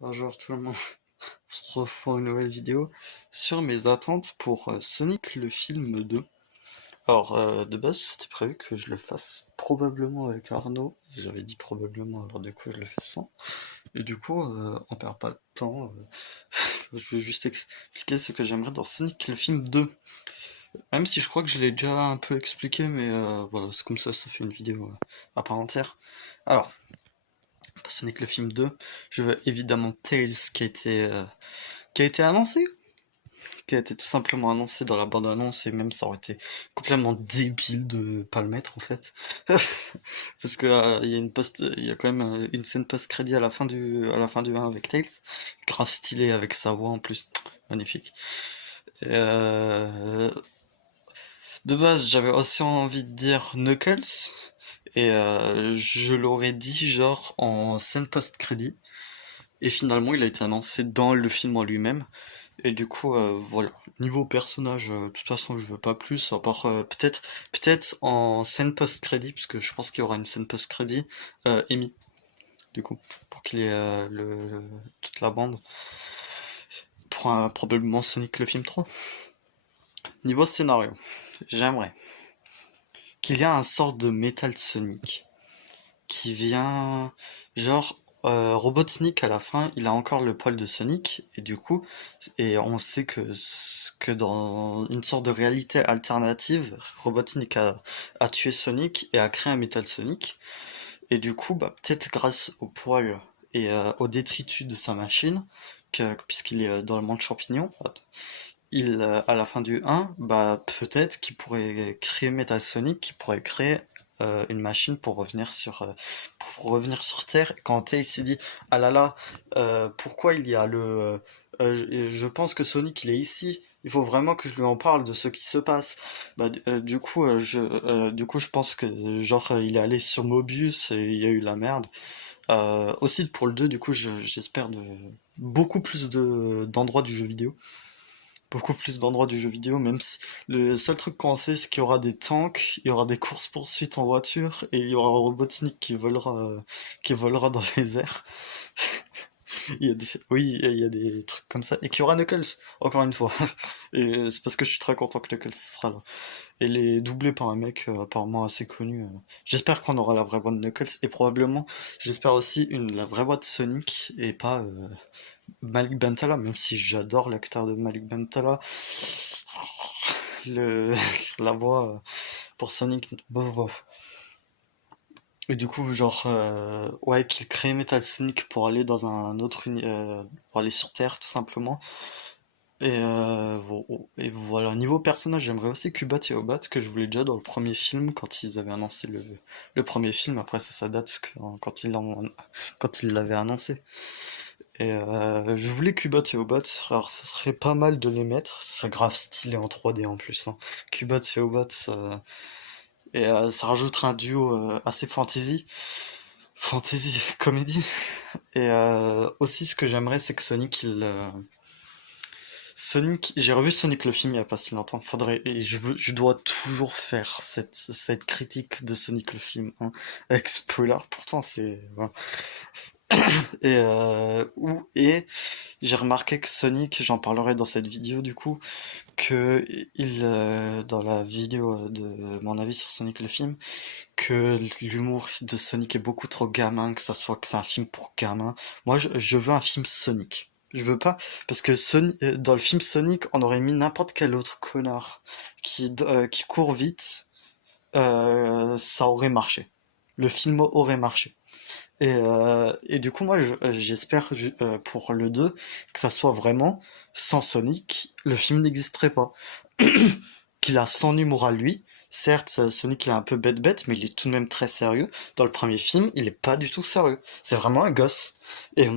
Bonjour tout le monde, on se retrouve pour une nouvelle vidéo sur mes attentes pour Sonic le film 2. Alors de base c'était prévu que je le fasse probablement avec Arnaud, j'avais dit probablement alors du coup je le fais sans. Et du coup on perd pas de temps, je vais juste expliquer ce que j'aimerais dans Sonic le film 2. Même si je crois que je l'ai déjà un peu expliqué mais voilà c'est comme ça fait une vidéo à part entière. Alors Sonic le film 2, je veux évidemment Tails qui a été annoncé, qui a été tout simplement annoncé dans la bande-annonce, et même ça aurait été complètement débile de pas le mettre en fait. Parce que il y a quand même une scène post-crédit à la fin du 1 avec Tails, grave stylé avec sa voix en plus, magnifique. Et, de base, j'avais aussi envie de dire Knuckles, et je l'aurais dit genre en scène post-crédit, et finalement il a été annoncé dans le film en lui-même. Et du coup, voilà. Niveau personnage, de toute façon, je veux pas plus, à part peut-être en scène post-crédit, parce que je pense qu'il y aura une scène post-crédit, Amy, du coup, pour qu'il y ait toute la bande, pour probablement Sonic le film 3. Niveau scénario, j'aimerais qu'il y ait un sort de Metal Sonic qui vient, genre, Robotnik à la fin, il a encore le poil de Sonic, et du coup, et on sait que dans une sorte de réalité alternative, Robotnik a tué Sonic et a créé un Metal Sonic, et du coup, bah, peut-être grâce au poil et au détritus de sa machine, puisqu'il est dans le monde champignon, à la fin du 1, bah, peut-être qu'il pourrait créer Metal Sonic, qui pourrait créer une machine pour revenir sur Terre. Quand Tails s'est dit, ah là là, pourquoi il y a je pense que Sonic il est ici. Il faut vraiment que je lui en parle de ce qui se passe. Bah, du coup, je pense que genre il est allé sur Mobius et il y a eu la merde. Aussi pour le 2, du coup, j'espère beaucoup plus d'endroits du jeu vidéo. Beaucoup plus d'endroits du jeu vidéo, même si le seul truc qu'on sait, c'est qu'il y aura des tanks, il y aura des courses-poursuites en voiture, et il y aura Robotnik qui volera dans les airs. Oui, il y a des trucs comme ça. Et qu'il y aura Knuckles, encore une fois. Et c'est parce que je suis très content que Knuckles sera là. Et il est doublé par un mec apparemment assez connu. J'espère qu'on aura la vraie voix de Knuckles, et probablement, j'espère aussi la vraie voix de Sonic, et pas Malik Bentala, même si j'adore l'acteur de Malik Bentala. Le, la voix pour Sonic, bof bof. Et du coup, genre, ouais, qu'il crée Metal Sonic pour aller dans un autre pour aller sur Terre, tout simplement. Et voilà, niveau personnage, j'aimerais aussi Cubat et Obat, que je voulais déjà dans le premier film, quand ils avaient annoncé le premier film. Après, ça date quand ils l'avaient annoncé. Et je voulais Cubat et Obat, alors ça serait pas mal de les mettre, c'est grave stylé en 3D en plus, hein. Cubat et Obat, et ça rajoutera un duo assez fantasy comédie. Et aussi ce que j'aimerais, c'est que Sonic, j'ai revu Sonic le film il y a pas si longtemps, et je dois toujours faire cette critique de Sonic le film, hein, avec spoiler, pourtant c'est, voilà. Et j'ai remarqué que Sonic, j'en parlerai dans cette vidéo du coup, dans la vidéo de mon avis sur Sonic le film, que l'humour de Sonic est beaucoup trop gamin, que c'est un film pour gamins. Moi, je veux un film Sonic. Je veux pas, parce que dans le film Sonic, on aurait mis n'importe quel autre connard qui court vite, ça aurait marché. Le film aurait marché. Et du coup, moi, j'espère pour le 2 que ça soit vraiment sans Sonic, le film n'existerait pas. Qu'il a son humour à lui. Certes, Sonic il est un peu bête, mais il est tout de même très sérieux. Dans le premier film, il est pas du tout sérieux. C'est vraiment un gosse. Et